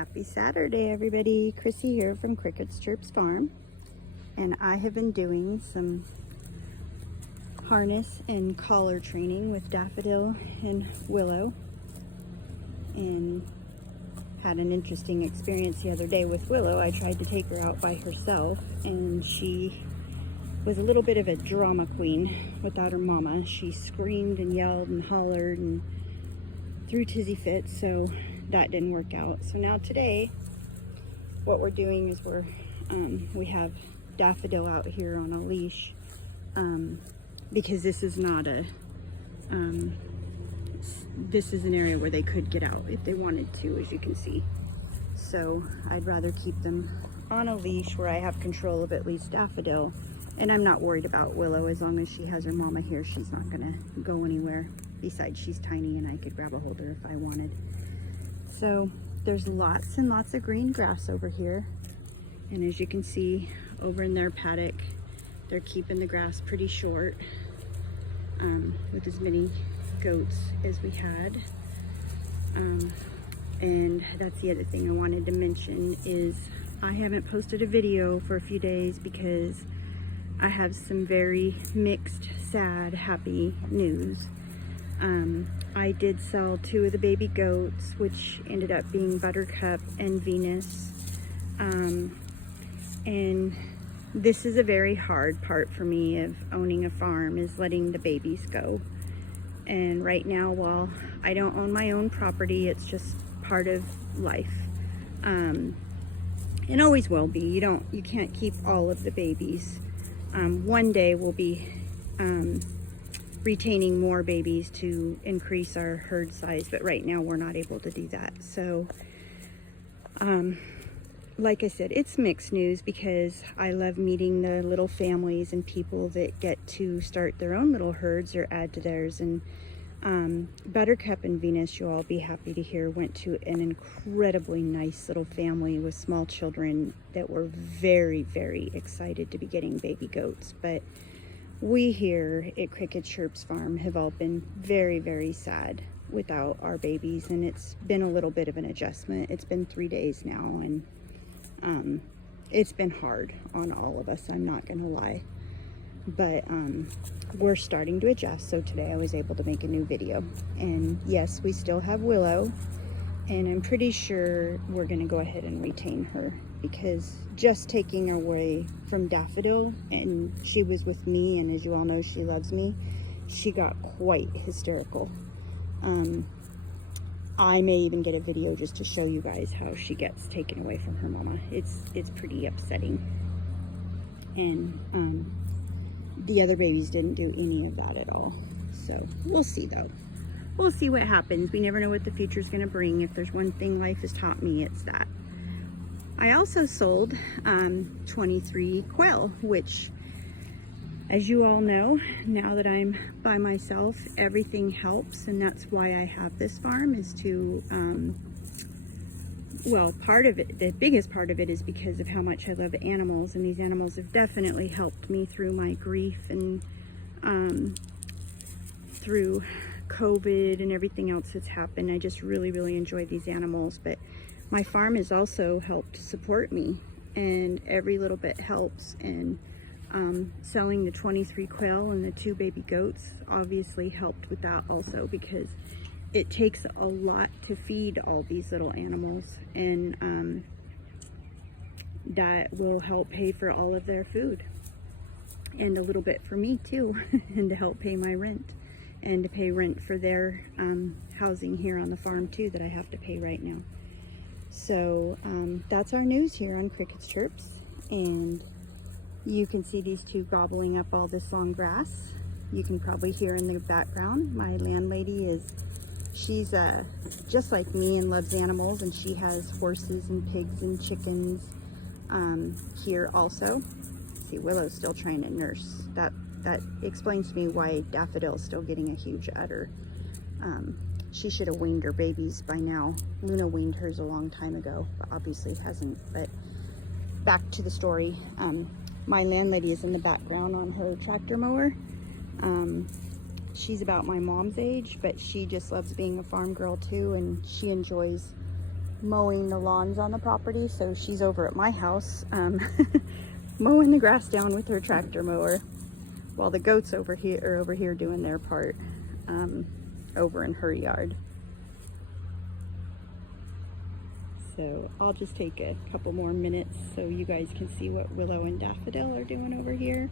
Happy Saturday, everybody. Chrissy here from Crickets Chirps Farm, and I have been doing some harness and collar training with Daffodil and Willow, and had an interesting experience the other day with Willow. I tried to take her out by herself, and she was a little bit of a drama queen without her mama. She screamed and yelled and hollered and threw tizzy fits, so that didn't work out. So now today, what we're doing is we have Daffodil out here on a leash, because this is not a, this is an area where they could get out if they wanted to, as you can see. So I'd rather keep them on a leash where I have control of at least Daffodil, and I'm not worried about Willow. As long as she has her mama here, she's not gonna go anywhere. Besides, she's tiny and I could grab a hold of her if I wanted. So there's lots and lots of green grass over here, and as you can see over in their paddock, they're keeping the grass pretty short, with as many goats as we had. And that's the other thing I wanted to mention is I haven't posted a video for a few days because I have some very mixed, sad, happy news. I did sell 2 of the baby goats, which ended up being Buttercup and Venus. And this is a very hard part for me of owning a farm, is letting the babies go. And right now, while I don't own my own property, it's just part of life. And always will be. You can't keep all of the babies. One day we'll be retaining more babies to increase our herd size, but right now we're not able to do that. So like I said, it's mixed news because I love meeting the little families and people that get to start their own little herds or add to theirs. And Buttercup and Venus, you'll all be happy to hear, went to an incredibly nice little family with small children that were very, very excited to be getting baby goats. But we here at Cricket Chirps Farm have all been very, very sad without our babies, and it's been a little bit of an adjustment. It's been 3 days now, and it's been hard on all of us, I'm not gonna lie. But we're starting to adjust, so today I was able to make a new video. And yes, we still have Willow, and I'm pretty sure we're gonna go ahead and retain her, because just taking her away from Daffodil, and she was with me, and as you all know, she loves me, she got quite hysterical. I may even get a video just to show you guys how she gets taken away from her mama. It's pretty upsetting. And the other babies didn't do any of that at all. So we'll see though. We'll see what happens. We never know what the future's gonna bring. If there's one thing life has taught me, it's that. I also sold 23 quail, which, as you all know, now that I'm by myself, everything helps, and that's why I have this farm, is to, well, part of it, the biggest part of it is because of how much I love animals, and these animals have definitely helped me through my grief and through COVID and everything else that's happened. I just really, really enjoy these animals, but my farm has also helped support me, and every little bit helps. And selling the 23 quail and the 2 baby goats obviously helped with that also, because it takes a lot to feed all these little animals, and that will help pay for all of their food, and a little bit for me too, and to help pay my rent, and to pay rent for their housing here on the farm too, that I have to pay right now. So that's our news here on Crickets Chirps, and you can see these 2 gobbling up all this long grass. You can probably hear in the background, my landlady she's just like me and loves animals, and she has horses and pigs and chickens here also. See, Willow's still trying to nurse. That explains to me why Daffodil's still getting a huge udder. She should have weaned her babies by now. Luna weaned hers a long time ago, but obviously hasn't. But back to the story. My landlady is in the background on her tractor mower. She's about my mom's age, but she just loves being a farm girl too, and she enjoys mowing the lawns on the property, so she's over at my house mowing the grass down with her tractor mower, while the goats over here doing their part over in her yard. So I'll just take a couple more minutes so you guys can see what Willow and Daffodil are doing over here.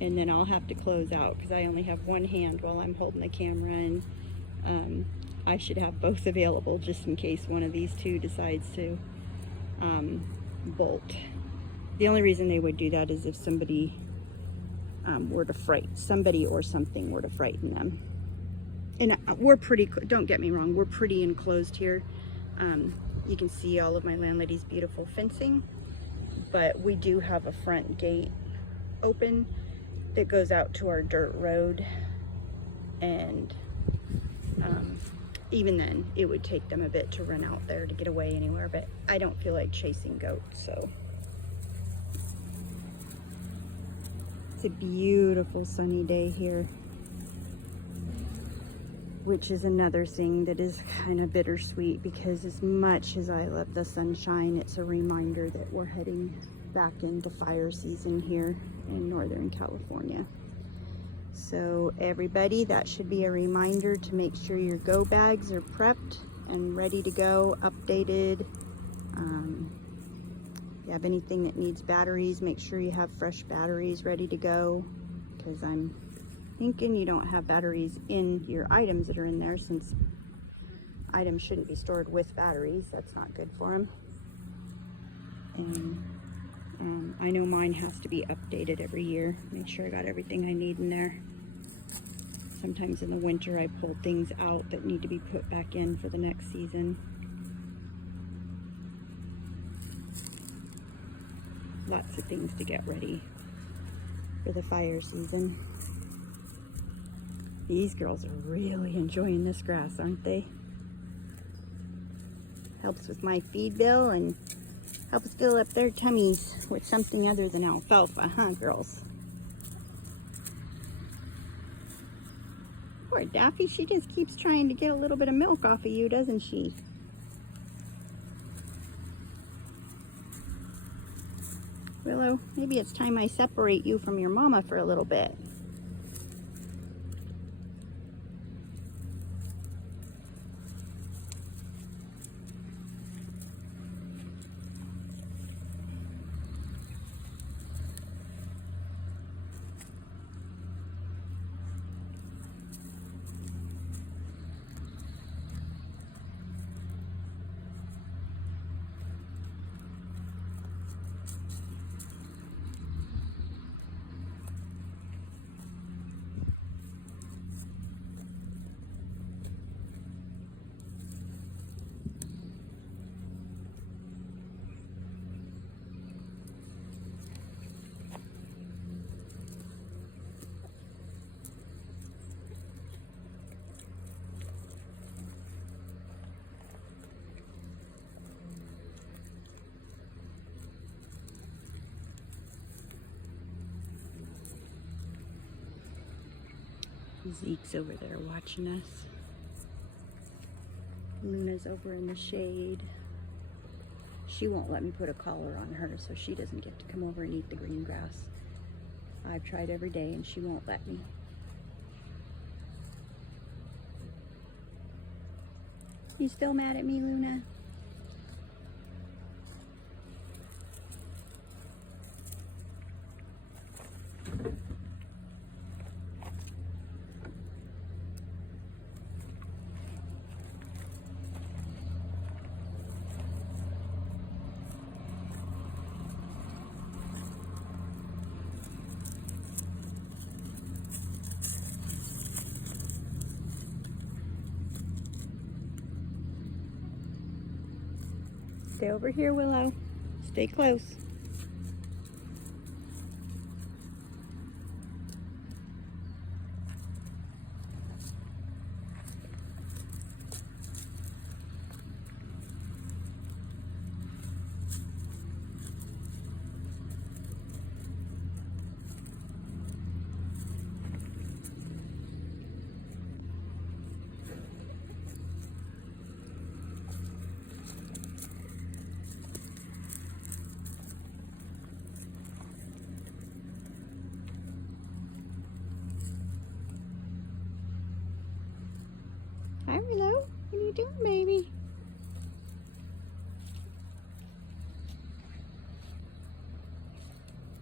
And then I'll have to close out because I only have one hand while I'm holding the camera, and I should have both available just in case one of these two decides to bolt. The only reason they would do that is if somebody were to somebody or something were to frighten them. And we're pretty, don't get me wrong, we're pretty enclosed here. You can see all of my landlady's beautiful fencing, but we do have a front gate open that goes out to our dirt road, and even then it would take them a bit to run out there to get away anywhere, but I don't feel like chasing goats. So it's a beautiful sunny day here, which is another thing that is kind of bittersweet, because as much as I love the sunshine, it's a reminder that we're heading back into fire season here in Northern California. So everybody, that should be a reminder to make sure your go bags are prepped and ready to go, updated. If you have anything that needs batteries, make sure you have fresh batteries ready to go, because I'm thinking you don't have batteries in your items that are in there, since items shouldn't be stored with batteries. That's not good for them. And I know mine has to be updated every year. Make sure I got everything I need in there. Sometimes in the winter I pull things out that need to be put back in for the next season. Lots of things to get ready for the fire season. These girls are really enjoying this grass, aren't they? Helps with my feed bill and helps fill up their tummies with something other than alfalfa, huh, girls? Poor Daffy, she just keeps trying to get a little bit of milk off of you, doesn't she? Willow, maybe it's time I separate you from your mama for a little bit. Zeke's over there watching us. Luna's over in the shade. She won't let me put a collar on her, so she doesn't get to come over and eat the green grass. I've tried every day and she won't let me. You still mad at me, Luna? Stay over here, Willow. Stay close. you doing, babe?